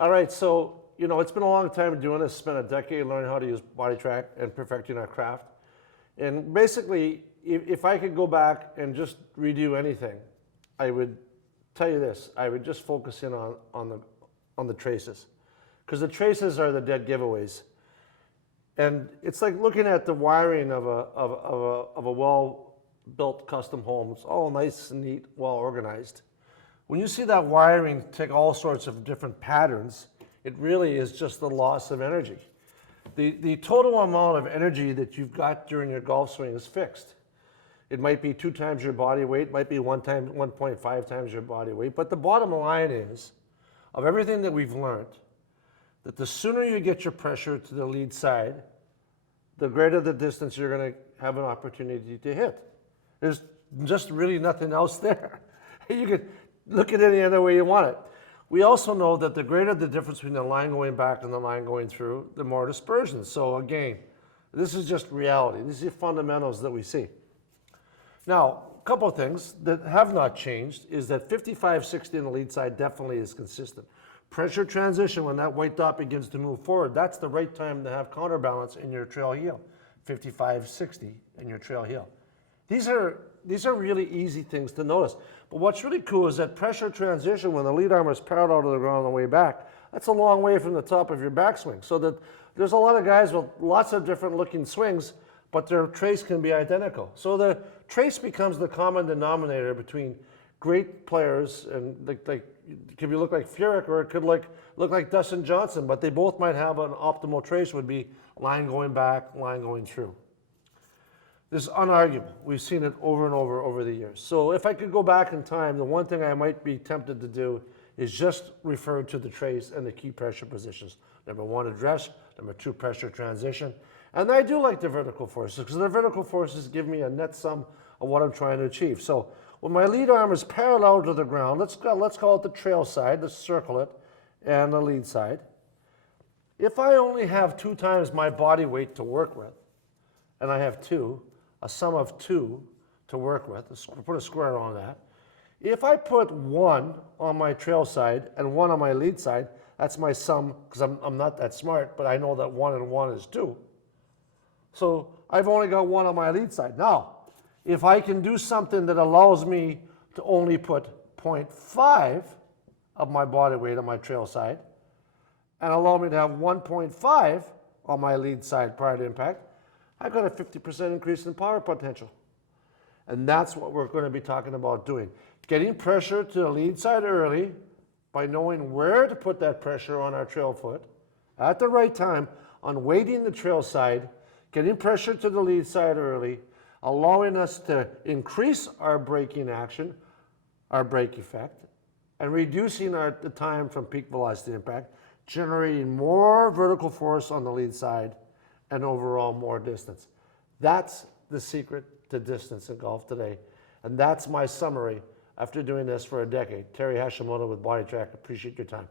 All right, so it's been a long time doing this. Spent a decade learning how to use BodiTrak and perfecting our craft. And basically, if I could go back and just redo anything, I would tell you this: I would just focus in on the traces, because the traces are the dead giveaways. And it's like looking at the wiring of a well-built custom home. It's all nice and neat, well organized. When you see that wiring take all sorts of different patterns, it really is just the loss of energy. The total amount of energy that you've got during your golf swing is fixed. It might be 2 times your body weight, might be 1.5 times your body weight, but the bottom line is, of everything that we've learned, that the sooner you get your pressure to the lead side, the greater the distance you're going to have an opportunity to hit. There's just really nothing else there. You could look at it any other way you want it. We also know that the greater the difference between the line going back and the line going through, the more dispersion. So again, this is just reality. These are the fundamentals that we see. Now, a couple of things that have not changed is that 55-60 on the lead side definitely is consistent. Pressure transition, when that white dot begins to move forward, that's the right time to have counterbalance in your trail heel. 55-60 in your trail heel. These are really easy things to notice. But what's really cool is that pressure transition, when the lead arm is parallel to the ground on the way back, that's a long way from the top of your backswing. So that there's a lot of guys with lots of different looking swings, but their trace can be identical. So the trace becomes the common denominator between great players, and like it could look like Furyk, or it could look like Dustin Johnson, but they both might have an optimal trace, would be line going back, line going through. This is unarguable. We've seen it over and over the years. So if I could go back in time, the one thing I might be tempted to do is just refer to the trace and the key pressure positions. Number 1, address. Number 2, pressure transition. And I do like the vertical forces, because the vertical forces give me a net sum of what I'm trying to achieve. So when my lead arm is parallel to the ground, let's call it the trail side, let's circle it, and the lead side. If I only have 2 times my body weight to work with, and I have 2, a sum of 2 to work with, put a square on that. If I put 1 on my trail side and 1 on my lead side, that's my sum, because I'm not that smart, but I know that 1 and 1 is 2. So I've only got 1 on my lead side. Now, if I can do something that allows me to only put 0.5 of my body weight on my trail side, and allow me to have 1.5 on my lead side prior to impact, I've got a 50% increase in power potential. And that's what we're going to be talking about doing. Getting pressure to the lead side early by knowing where to put that pressure on our trail foot at the right time, on weighting the trail side, getting pressure to the lead side early, allowing us to increase our braking action, our brake effect, and reducing the time from peak velocity impact, generating more vertical force on the lead side, and overall more distance. That's the secret to distance in golf today. And that's my summary after doing this for a decade. Terry Hashimoto with BodiTrak. Appreciate your time.